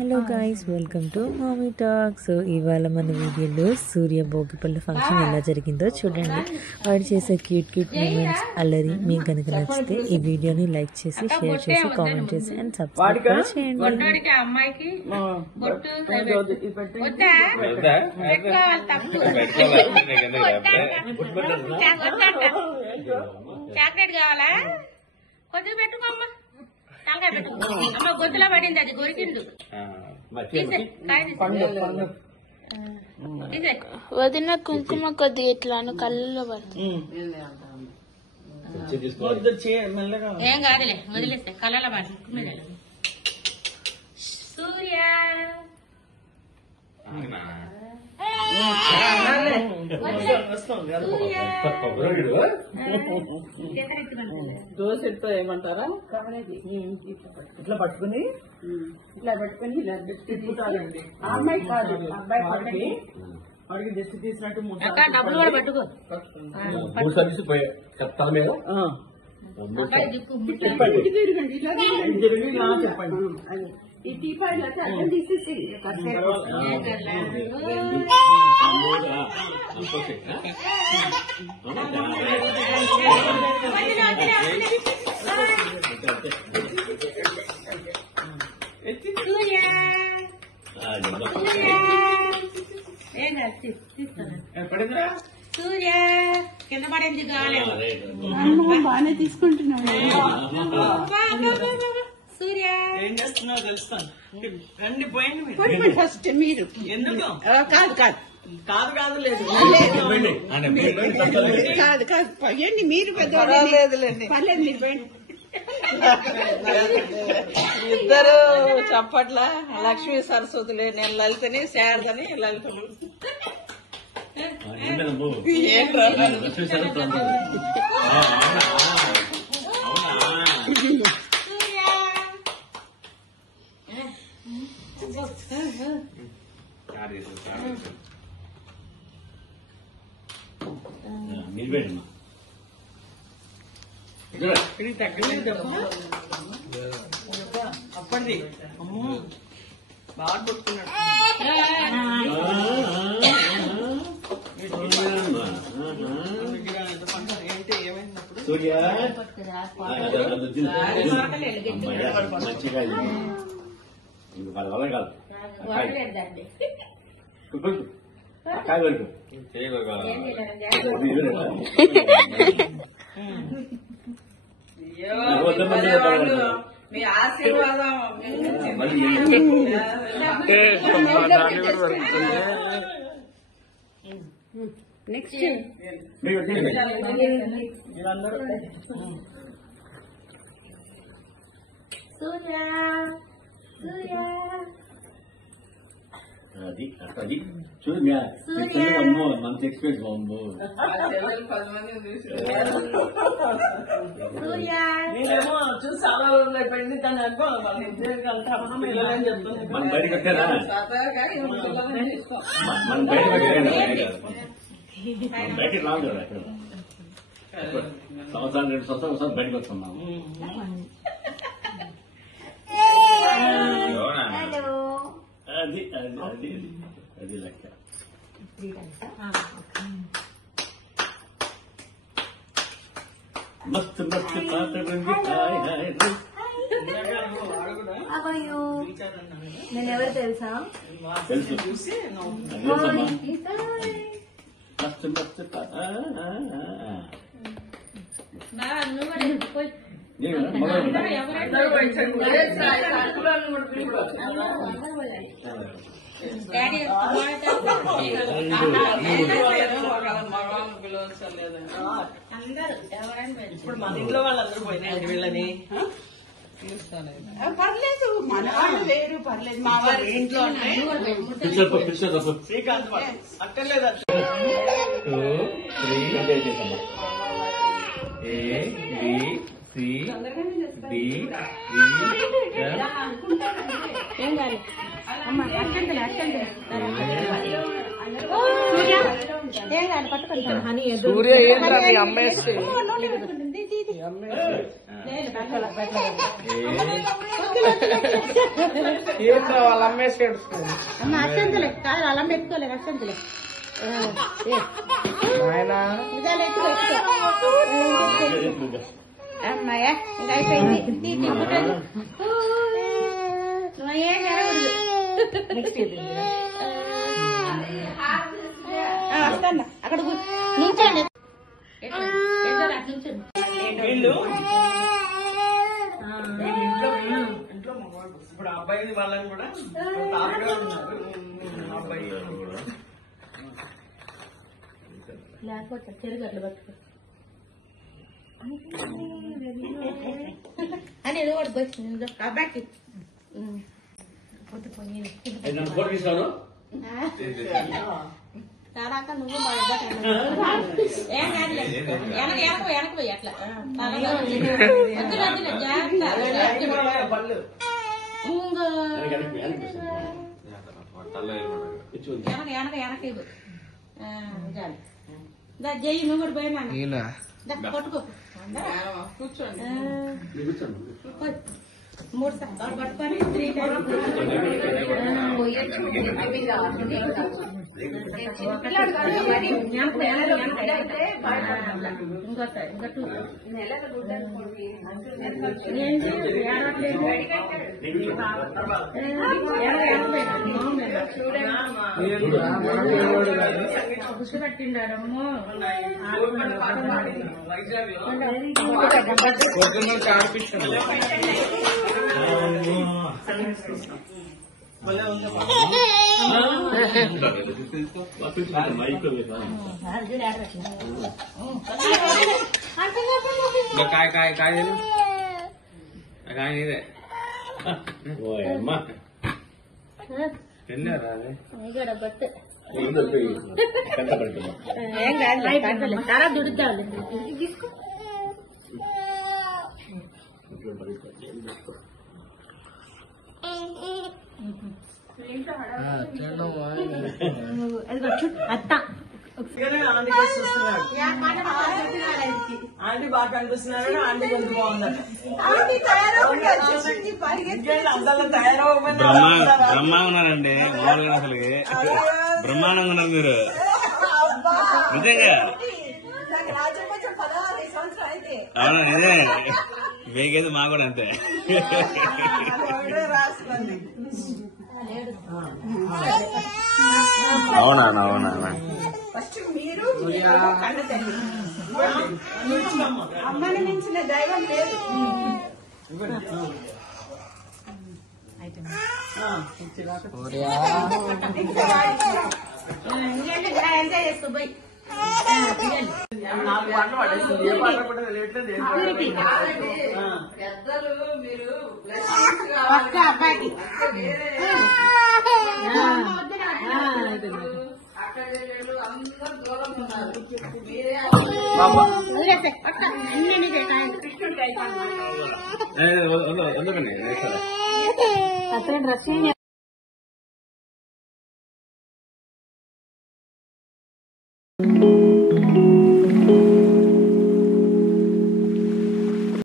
Hello guys, welcome to mommy talk. So ఇవాళ మన వీడియోలో సూర్య భోగిపల్లి ఫంక్షన్ ఎలా జరిగిందో చూడండి. వాడు చేసే క్యూట్ మూమెంట్స్ అల్లరి మీకు కనుక నచ్చితే ఈ వీడియోని లైక్ చేసి, షేర్ చేసి, కామెంట్ చేసి అండ్ సబ్స్క్రైబ్ కూడా చేయండి. చాక్లెట్ కావాలా? కొద్దిగా పెట్టుకోమ్మా. తలకాయ పెట్టు. అమ్మ గొంతులో పడింది, అది గొరికిండు. వదిన కుంకుమ కొద్దిగా ఇట్లా కళ్ళలో పడుతుంది. ఏం కాదులే, వదిలేస్తే కళ్ళలో పడుతుంది. సూర్య దోశ ఏమంటారా? ఇట్లా పట్టుకుని తిప్పుతారండి. అమ్మాయి కాదు, అబ్బాయి పట్టుకుని వాడికి దిష్టి తీసినట్టు డబ్బులు కూడా పట్టుకో. తిరిగి ఇలా చెప్పండి. ఈ టీపాయిలు అయితే అర్థం తీసేసి సూర్య కింద పడింది కాలేదు. బాగానే తీసుకుంటున్నాడు. సూర్య ఏం చేస్తున్నావు తెలుస్తాను. రండి పోయింది ఫస్ట్ మీరు ఎందుకు కాదు కాదు కాదు కాదు లేదు కాదు కాదు పోయండి. మీరు పెద్దలేదులేండి, పర్లేదు మీరు పోయండి. ఇద్దరు చప్పట్ల లక్ష్మీ సరస్వతులే. నేను లలితని, శారదని లలితలు. అప్పటిది అమ్మో బాగా కొట్టుకున్నాడు. ఏంటి ఏమైనప్పుడు మీ ఆశీర్వాదం నెక్స్ట్ సూర్య సూర్య అది అది చూడు మంచి ఎక్స్పీరియన్స్ బాగుంది. సూర్య నేనేమో చూసి చాలా రోజులు అయిపోయింది. దాని అనుకో పిల్లలని చెప్తుంది. మన బయటకు వచ్చారా? మన బయటకు వచ్చారా? బయటకు రావు కదా. అక్కడ సంవత్సరాలు 2 సంవత్సరాలు ఒకసారి బయటకు వస్తున్నాము. అది అది అది అది లెక్క. మస్తు మస్తు పాట రండి. నేనెవరు తెలుసా? తెలుసు చూసి మస్తు మస్తు పాట. ఇప్పుడు మన ఇంట్లో వాళ్ళందరూ పోయినాయండి. వీళ్ళని పర్లేదు, మన వాళ్ళు లేరు, పర్లేదు. మా వాళ్ళు ఇంట్లో శ్రీకాంత్ అక్కర్లేదు. ఏం కాదు. సూర్య ఏంట్రా మీ అమ్మాయి? ఏంటో వాళ్ళ అమ్మేసి ఏడుస్తుంది అమ్మ అత్యంతలే కాదు అలా పెట్టుకోలేదు అత్యంతలే ఆయన అమ్మాయ్యా ఇంకా అయిపోయింది ఏం వస్తాను అక్కడ నుంచండి వీళ్ళు ఇంట్లో మగవాళ్ళు ఇప్పుడు అబ్బాయి వాళ్ళని కూడా తాతగా ఉన్నారు అబ్బాయి లేకపోతే తెలుగు అట్లా పట్టుకో అని ఏదో ఒకటి వచ్చింది అబ్బాయికి ఫోటో తీసుకోను తర్వాత నువ్వు మా ఏం కాదులే వెనక పోయి అట్లా పళ్ళు వెనక జయ్యి నువ్వు కూడా పోయినా కొట్టుకో కూర్చోండి 3 సార్లు పట్టుకొని 3 టైమ్స్ పట్టిండమ్మో ఏం కాదు చాలా దుడుద్దాం తీసుకో అత్త ఆంటీ బాగా కనిపిస్తున్నాడు ఆంటీ కొంచెం బాగుందట అంతలో తయారవ్వమని బ్రహ్మాండంగా ఉన్నారండి మామూలుగా అసలు బ్రహ్మాండంగా ఉన్నారు మీరు నిజంగా అవునా ఇదే మీకైతే మా కూడా అంతే అవునా అవునా ఫస్ట్ మీరు కన్న తల్లి అమ్మని మించిన దైవం లేదు. ఎంజాయ్ చేసుకో పోయి 4 పండ్లు పడేస్తుంది ఏ పంట కూడా తెలియట్లేదు ఫస్ట్ అబ్బాయికి అసలు డ్రెస్